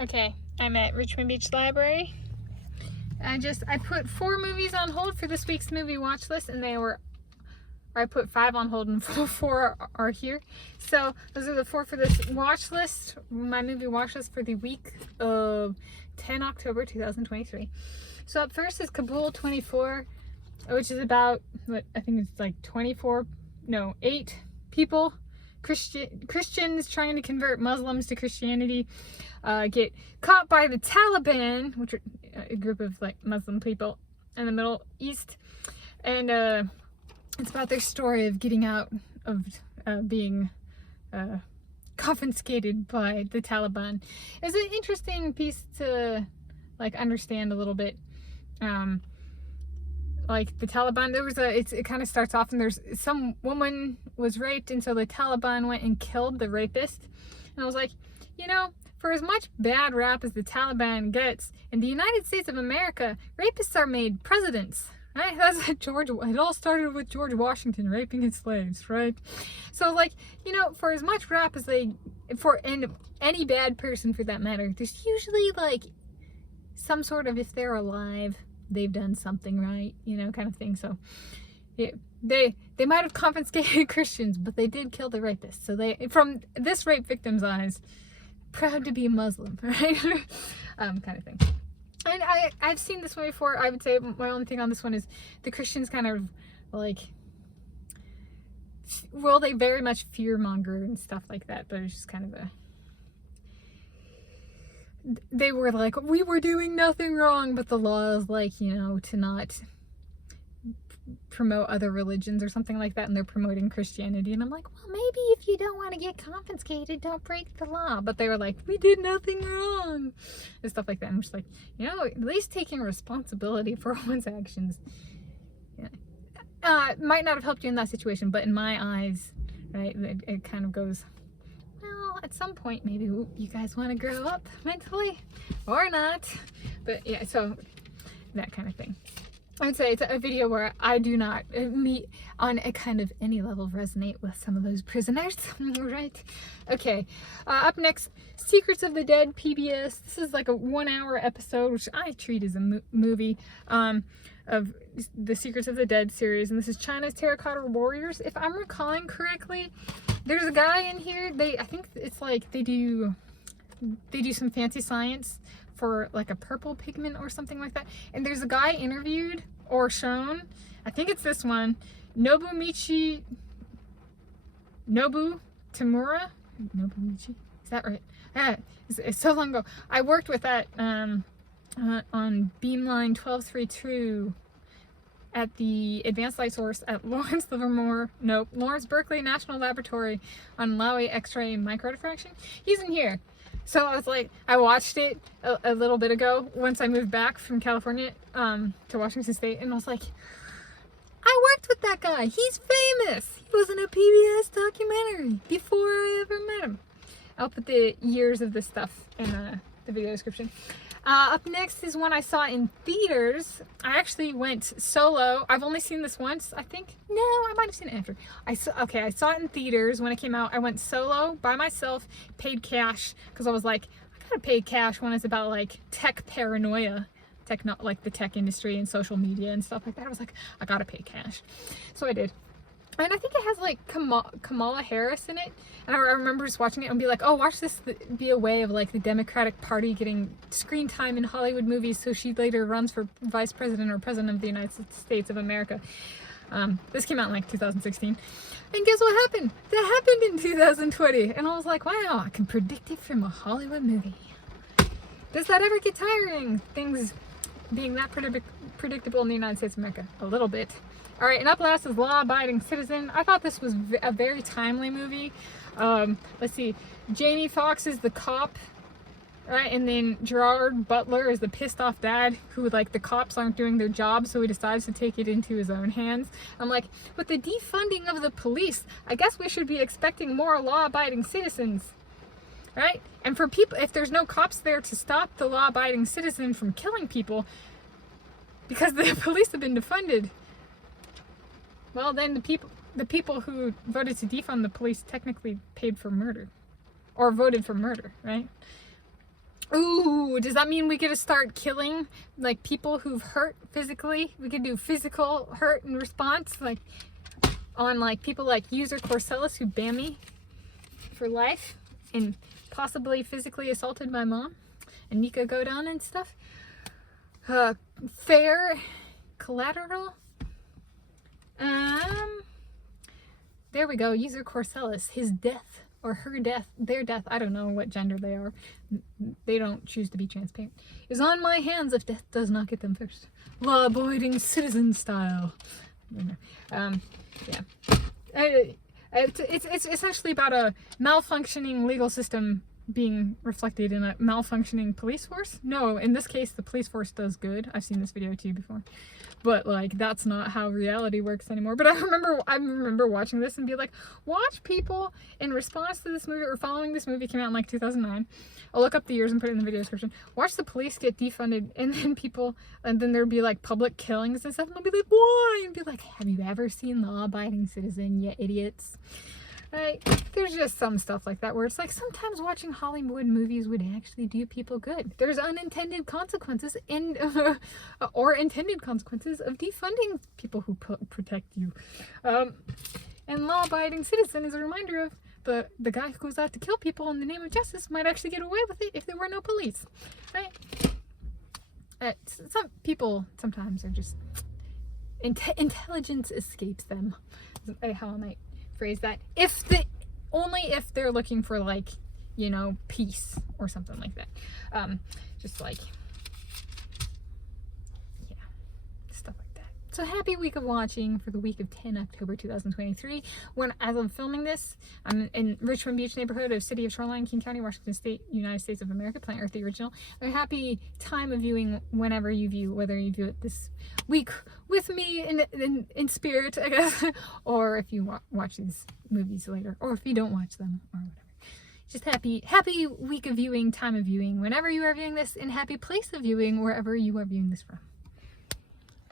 Okay, I'm at Richmond Beach Library. I put 4 movies on hold for this week's movie watch list, and I put 5 on hold and 4 are here. So those are the 4 for this watch list, my movie watch list for the week of 10 October 2023. So up first is Kabul 24, which is about, I think it's like 8 people, Christians trying to convert Muslims to Christianity, get caught by the Taliban, which are a group of like Muslim people in the Middle East, and it's about their story of getting out of being confiscated by the Taliban. It's an interesting piece to like understand a little bit. Like the Taliban, it kind of starts off and there's some woman was raped, and so the Taliban went and killed the rapist. And I was like, you know, for as much bad rap as the Taliban gets, in the United States of America, rapists are made presidents, right? It all started with George Washington raping his slaves, right? So like, you know, for as much rap as any bad person for that matter, there's usually like some sort of, if they're alive, they've done something right, you know, kind of thing. So yeah, they might have confiscated Christians, but they did kill the rapist. So they, from this rape victim's eyes, proud to be a Muslim, right? Kind of thing. And I've seen this one before. I would say my only thing on this one is the Christians kind of like, well, they very much fearmonger and stuff like that, but it's just kind of they were like, we were doing nothing wrong, but the law is like, you know, to not promote other religions or something like that, and they're promoting Christianity. And I'm like, well, maybe if you don't want to get confiscated, don't break the law. But they were like, we did nothing wrong and stuff like that. And I'm just like, you know, at least taking responsibility for one's actions, yeah, might not have helped you in that situation, but in my eyes, right, it kind of goes, well, at some point maybe you guys want to grow up mentally or not. But yeah, so that kind of thing. I'd say it's a video where I do not meet on a kind of any level resonate with some of those prisoners, right? Okay, up next, Secrets of the Dead PBS. This is like a 1-hour episode, which I treat as a movie, of the Secrets of the Dead series. And this is China's Terracotta Warriors. If I'm recalling correctly, there's a guy in here, I think it's like they do some fancy science for like a purple pigment or something like that. And there's a guy interviewed or shown, I think it's this one, Nobu Tamura? Nobumichi? Is that right? Yeah, it's so long ago. I worked with that on Beamline 1232 at the Advanced Light Source at Lawrence Berkeley National Laboratory on Lowy X-ray microdiffraction. He's in here. So I was like, I watched it a little bit ago once I moved back from California to Washington State, and I was like, I worked with that guy. He's famous. He was in a PBS documentary before I ever met him. I'll put the years of this stuff in the video description. Up next is one I saw in theaters. I actually went solo. I've only seen this once, I think. No, I might have seen it after. I saw it in theaters when it came out. I went solo by myself, paid cash, because I was like, I gotta pay cash when it's about like tech paranoia, like the tech industry and social media and stuff like that. I was like, I gotta pay cash. So I did. And I think it has like Kamala Harris in it. And I remember just watching it and be like, oh, watch this be a way of like the Democratic Party getting screen time in Hollywood movies so she later runs for vice president or president of the United States of America. This came out in like 2016. And guess what happened? That happened in 2020. And I was like, wow, I can predict it from a Hollywood movie. Does that ever get tiring? Things being that predictable in the United States of America? A little bit. All right, and up last is Law Abiding Citizen. I thought this was a very timely movie. Let's see, Jamie Foxx is the cop, right? And then Gerard Butler is the pissed off dad who, like, the cops aren't doing their job, so he decides to take it into his own hands. I'm like, with the defunding of the police, I guess we should be expecting more law-abiding citizens, right? And for people, if there's no cops there to stop the law-abiding citizen from killing people, because the police have been defunded, well, then the people who voted to defund the police technically paid for murder, or voted for murder, right? Ooh, does that mean we get to start killing like people who've hurt physically? We could do physical hurt in response, like on like people like user Corsellis who ban me for life and possibly physically assaulted my mom and Nika go down and stuff. Fair collateral. There we go. User Corsellis, his death or her death, their death, I don't know what gender they are. They don't choose to be transparent. Is on my hands if death does not get them first. Law-abiding citizen style. Yeah. It's essentially about a malfunctioning legal system being reflected in a malfunctioning police force. No, in this case, the police force does good. I've seen this video too before. But like, that's not how reality works anymore. But I remember watching this and be like, watch people in response to this movie or following this movie, came out in like 2009. I'll look up the years and put it in the video description. Watch the police get defunded and then there'd be like public killings and stuff. And I'll be like, why? And be like, have you ever seen Law-Abiding Citizen, you idiots? Right? There's just some stuff like that where it's like sometimes watching Hollywood movies would actually do people good. There's unintended consequences or intended consequences of defunding people who protect you. And Law-Abiding Citizen is a reminder of the guy who goes out to kill people in the name of justice might actually get away with it if there were no police. Right? Some people sometimes are just intelligence escapes them. How I might phrase that, only if they're looking for like, you know, peace or something like that. Just like, yeah, stuff like that. So happy week of watching for the week of 10 October 2023. When, as I'm filming this, I'm in Richmond Beach neighborhood of City of Shoreline, King County, Washington State, United States of America, Planet Earth the original. A happy time of viewing whenever you view, whether you view it this week with me in spirit, I guess, or if you watch these movies later, or if you don't watch them, or whatever. Just happy week of viewing, time of viewing, whenever you are viewing this, and happy place of viewing, wherever you are viewing this from.